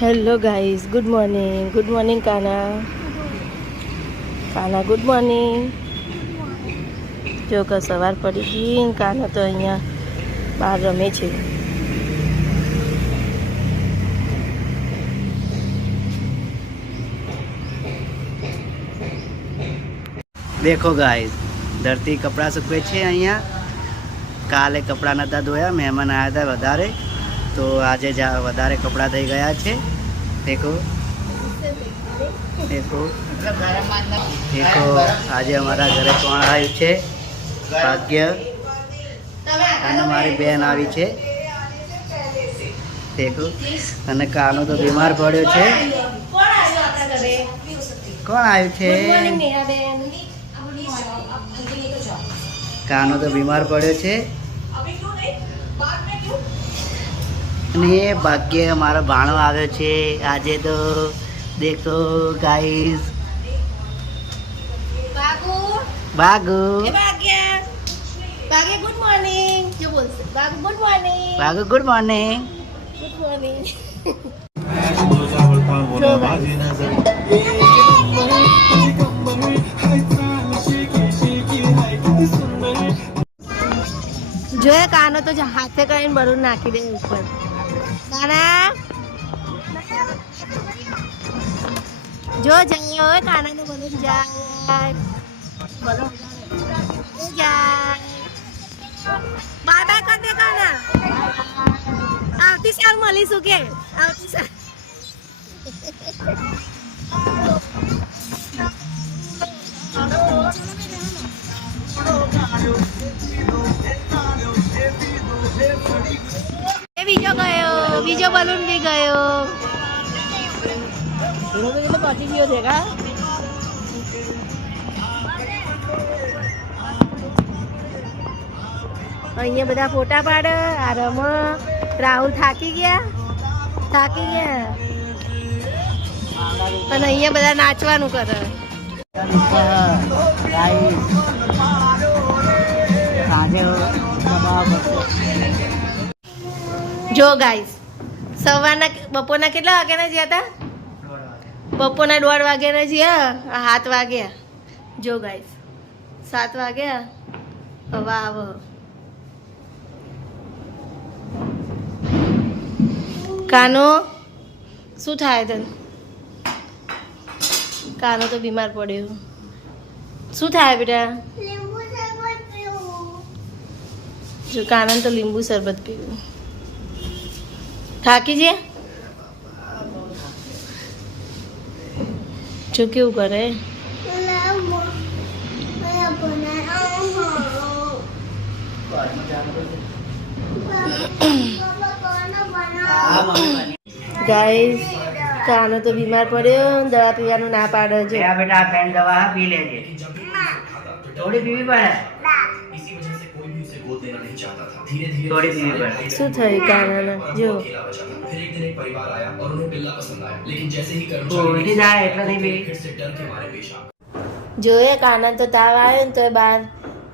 Hello guys, good morning કાના. કાના good morning. જો કે સવાર પડી ગઈ ને કાના તો અહીંયા બહાર રમે છે. देखो गाइस, धरती कपड़ा सूकवे છે અહીંયા. કાલે કપડા નતા ધોયા, મહેમાન આવ્યા હતા વધારે, તો આજે વધારે કપડા થઈ ગયા છે. દેખો દેખો દેખો, આજે અમારા ઘરે કોણ આવ્યું છે? ભાગ્ય અને મારી બેન આવી છે. દેખો, અને કાનો તો બીમાર પડ્યો છે. કોણ આવ્યું છે? કાનો તો બીમાર પડ્યો છે. અને ભાગ્ય મારો ભાણો આવ્યો છે આજે. તો દેખો ગાઈસ, બાગુ ગુડ મોર્નિંગ. જો બોલશે બાગુ ગુડ મોર્નિંગ. બાગુ ગુડ મોર્નિંગ. Good morning. જોયે કાનો તો હાથે કરીને બલૂન નાખી દે ઉપર. કાના જો જાય હવે કાના નું બલૂન જાય. બલૂન જાય. બાય બાય કર દે કાના. આવતી સાલ મળીશું કે આવતી સાલ. બીજો ગયો, બીજો બલૂન બી ગયો. પહોંચી ગયો છે કા? અહીંયા બધા ફોટા પાડે. આ રમ રાહુલ થાકી ગયા. અને અહીંયા બધા નાચવાનું કરે. જો ગાઈસ, સવારના બપોરના કેટલા વાગ્યાના જ્યાં હતા? બપોરના 1:30 વાગ્યાના જ્યાં. 7 વાગ્યા. જો ગાઈસ, 7 વાગ્યા. હવે આવો કાનો. શું થાય તને? કાનો તો બીમાર પડ્યો. શું થાય બેટા? જો કાનાને તો લીંબુ શરબત પીવું. થાકી છે? જો કેવું કરે. ગાઈસ, કાનો તો બીમાર પડ્યો. દવા પીવાનું ના પાડે છે. બેટા પેન દવા પી લેજે. થોડી પીવી પડે. શું થયું કાનાને? જો જોયે કાના તો તાવ આવ્યો ને તો બહાર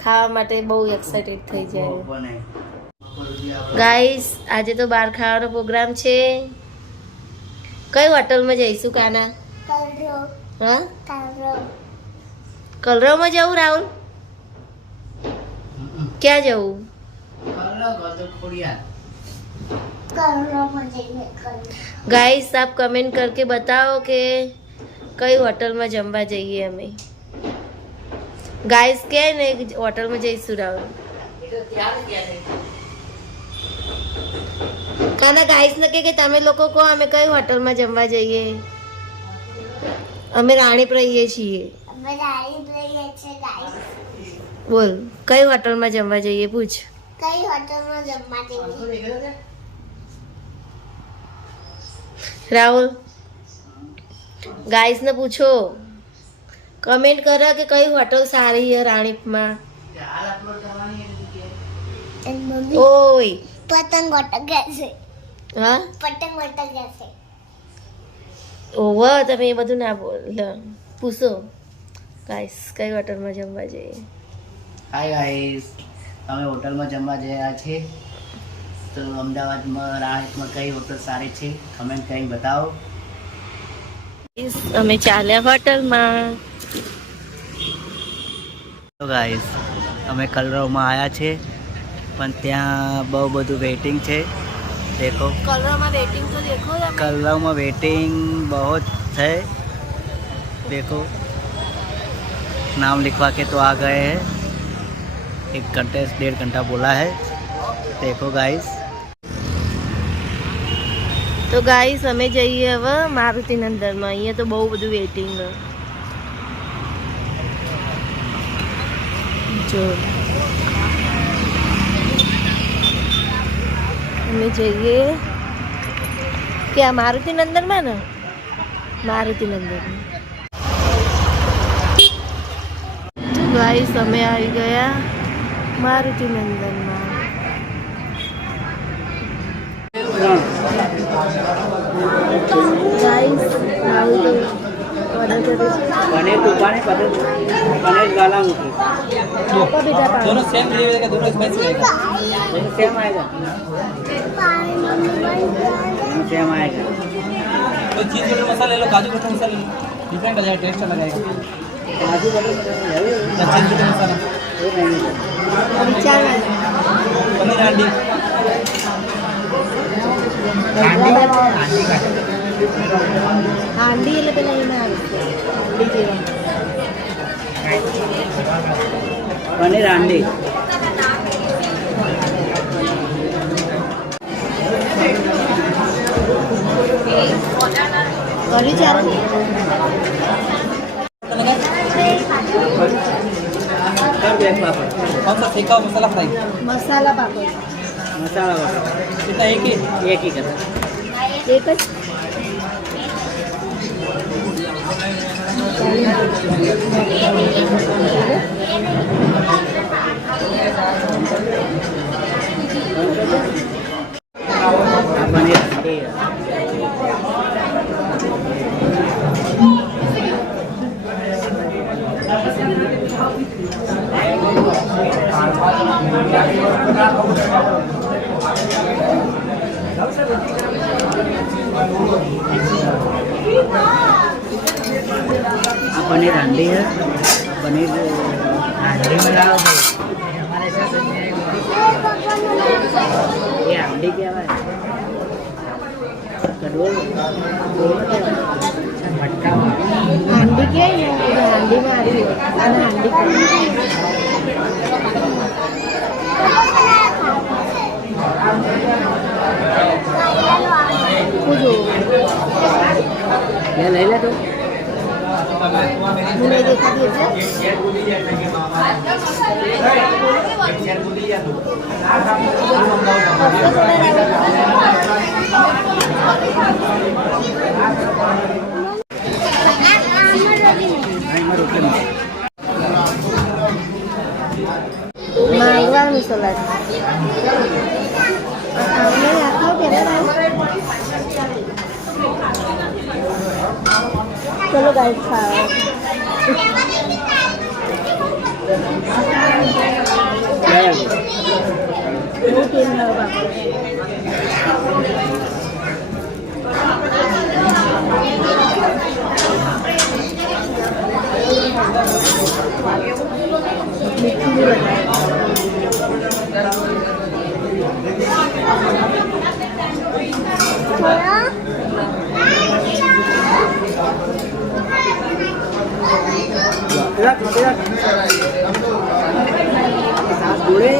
ખાવા માટે બહુ એક્સાઇટેડ થઈ જાય. ગાઈસ, આજે તો બહાર ખાવાનો પ્રોગ્રામ છે. કઈ હોટલમાં જઈશું કાના? હા, કલરવમાં જવું રાહુલ? ક્યાં જવું? गाइस, आप कमेंट करके बताओ कि कई होटल में जमवा जाइए. हमें गाइस क्या है ने होटल में जईશું રાહુલ. કાના ગાઈસ ને કે તમે લોકો કહો અમે કઈ હોટલ માં જમવા જઈએ. અમે રાણીપ રહીએ છીએ. બોલ, કઈ હોટલ માં જમવા જઈએ? પૂછ. કઈ હોટલમાં જમવા જઈએ? રાહુલ, ગાઈસ ને પૂછો, કમેન્ટ કરો કે કઈ હોટલ સારી છે રાણીપમાં. ઓય પતંગ હોટલ ગેસે. હા, પતંગ હોટલ ગેસે. ઓવો, તમે એ બધું ના બોલ. પૂછો ગાઈસ કઈ હોટલમાં જમવા જઈએ. હાય ગાઈસ, અમે હોટલમાં જમવા જયા છીએ. તો અમદાવાદમાં રાણીપમાં કઈ હોટલ સારી છે કમેન્ટ કરીને બતાવો. અમે ચાલ્યા હોટલમાં. તો ગાઈસ અમે કલરવમાં આવ્યા છે પણ ત્યાં બહુ બધું વેઇટિંગ છે. देखो કલરમાં વેટિંગ તો દેખો તમે. कलरव में वेटिंग बहुत है. देखो नाम लिखवा के तो आ गए हैं. 1 घंटे से 1.5 घंटा बोला है. देखो गाइस. તો ગાઈસ અમે જઈએ હવે મારુતિ નંદનમાં. અહીંયા તો બહુ બધું વેટિંગ જો. અમે જઈએ ક્યાં? મારુતિ નંદનમાં ને, મારુતિ નંદનમાં. ગાઈસ અમે આવી ગયા મારુતિ નંદનમાં. गाइस पनीर टुकड़े पनीर गाला मुखी दोनों सेम रहेगा, दोनों स्पाइसी रहेगा। सेम आएगा. सेम आएगा. तो चीज बटर मसाला ले लो, काजू बटर मसाला ले लो, डिफरेंट आ जाएगा, टेस्ट अलग आएगा. काजू बटर चीज बटर मसाला, पनीर हांडी, હાંડી એટલે પેલા એમાં આવે છે હાંડી જેવા. पनीर हांडी. કરી ચાલે. कौन सा सेका मसाला फ्राई? મસાલા પાપડ मसाला वाला कितना? एक ही करता. એક જ. पनीर हांडी. पनीर हांडी है. पनीर हांडी में डालो भाई. हमारे साथ ये हांडी क्या है? कड़ोल मटका હાંડી કે હાંડીમાં આવી અને હાંડી ले ले तू. મને દેખાતી એટલે માંગવાનું સલાડ. અમે આખો પહેલા ચલો ગાઈસ ખાવા. બહુ તેલ ન વાપરો. મીઠું બી લગાવે. सास जुड़े.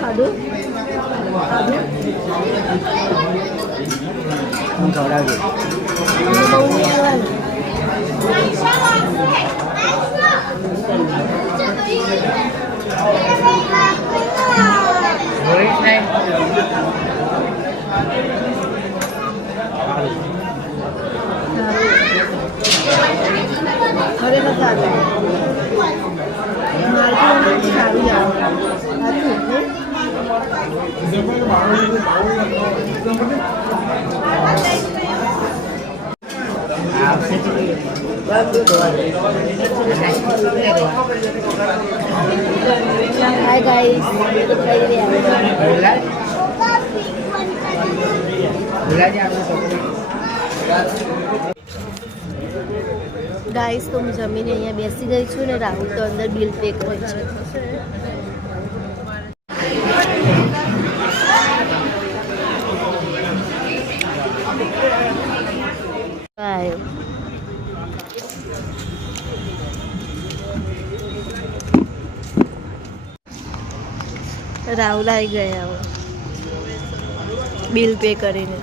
ખાધું हम खवड़ाओगे. બહુ નહીં ખરેખર સારું માર્કેટ સારું જ આવે હાય ગાઈસ તો કઈ રહ્યા ગાઈસ તો હું જમીને અહીંયા બેસી ગઈ છું ને રાહુલ તો અંદર બિલ પે કરે છે બાય રાહુલ આવી ગયા હવે બિલ પે કરીને